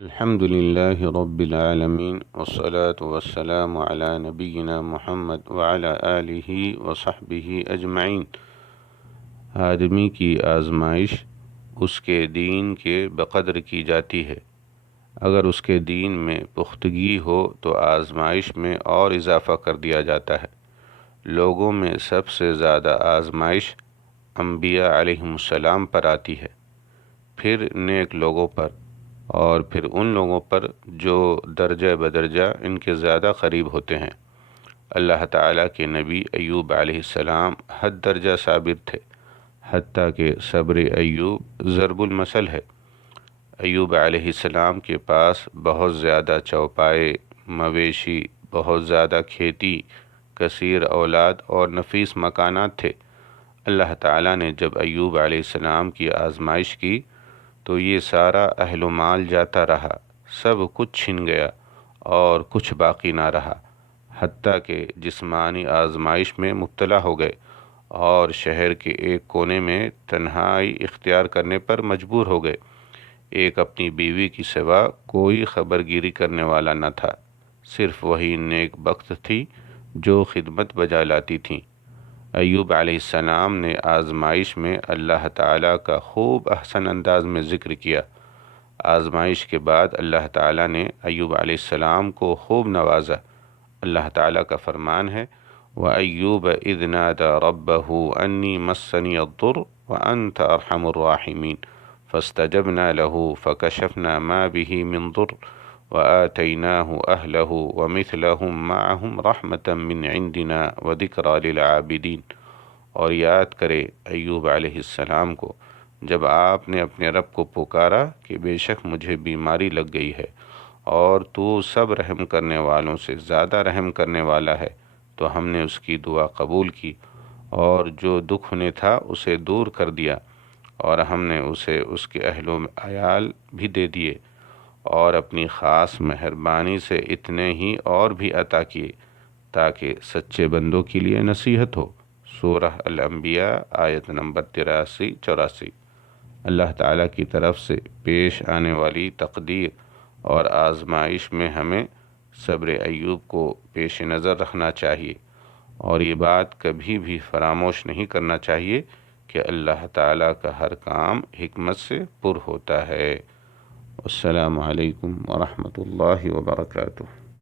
الحمد لله رب العالمين والصلاة والسلام على نبينا محمد وعلى آله وصحبه اجمعین۔ آدمی کی آزمائش اس کے دین کے بقدر کی جاتی ہے۔ اگر اس کے دین میں پختگی ہو تو آزمائش میں اور اضافہ کر دیا جاتا ہے۔ لوگوں میں سب سے زیادہ آزمائش انبیاء علیہم السلام پر آتی ہے، پھر نیک لوگوں پر، اور پھر ان لوگوں پر جو درجہ بدرجہ ان کے زیادہ قریب ہوتے ہیں۔ اللہ تعالیٰ کے نبی ایوب علیہ السلام حد درجہ صابر تھے، حتیٰ کہ صبر ایوب ضرب المثل ہے۔ ایوب علیہ السلام کے پاس بہت زیادہ چوپائے، مویشی، بہت زیادہ کھیتی، کثیر اولاد اور نفیس مکانات تھے۔ اللہ تعالیٰ نے جب ایوب علیہ السلام کی آزمائش کی تو یہ سارا اہل و مال جاتا رہا، سب کچھ چھن گیا اور کچھ باقی نہ رہا، حتیٰ کہ جسمانی آزمائش میں مبتلا ہو گئے اور شہر کے ایک کونے میں تنہائی اختیار کرنے پر مجبور ہو گئے۔ ایک اپنی بیوی کی سوا کوئی خبر گیری کرنے والا نہ تھا، صرف وہی نیک بخت تھی جو خدمت بجا لاتی تھیں۔ ایوب علیہ السلام نے آزمائش میں اللہ تعالیٰ کا خوب احسن انداز میں ذکر کیا۔ آزمائش کے بعد اللہ تعالیٰ نے ایوب علیہ السلام کو خوب نوازا۔ اللہ تعالیٰ کا فرمان ہے، وَأَيُّوبَ إِذْ نَادَى رَبَّهُ أَنِّي مَسَّنِيَ الضُّرُّ وَأَنْتَ أَرْحَمُ الرَّاحِمِينَ فَاسْتَجَبْنَا لَهُ فَكَشَفْنَا مَا بِهِ مِنْ ضُرٍّ وَآتَيْنَاهُ أَهْلَهُ وَمِثْلَهُمْ مَعَهُمْ رَحْمَةً مِّنْ عِنْدِنَا وَذِكْرَىٰ لِلْعَابِدِينَ۔ اور یاد کرے ایوب علیہ السلام کو جب آپ نے اپنے رب کو پکارا کہ بے شک مجھے بیماری لگ گئی ہے اور تو سب رحم کرنے والوں سے زیادہ رحم کرنے والا ہے، تو ہم نے اس کی دعا قبول کی اور جو دکھ انہیں تھا اسے دور کر دیا، اور ہم نے اسے اس کے اہل و عیال بھی دے دیے، اور اپنی خاص مہربانی سے اتنے ہی اور بھی عطا کیے تاکہ سچے بندوں کے لیے نصیحت ہو۔ سورہ الانبیاء آیت نمبر 83-84۔ اللہ تعالیٰ کی طرف سے پیش آنے والی تقدیر اور آزمائش میں ہمیں صبر ایوب کو پیش نظر رکھنا چاہیے، اور یہ بات کبھی بھی فراموش نہیں کرنا چاہیے کہ اللہ تعالیٰ کا ہر کام حکمت سے پر ہوتا ہے۔ السلام علیکم ورحمۃ اللہ وبرکاتہ۔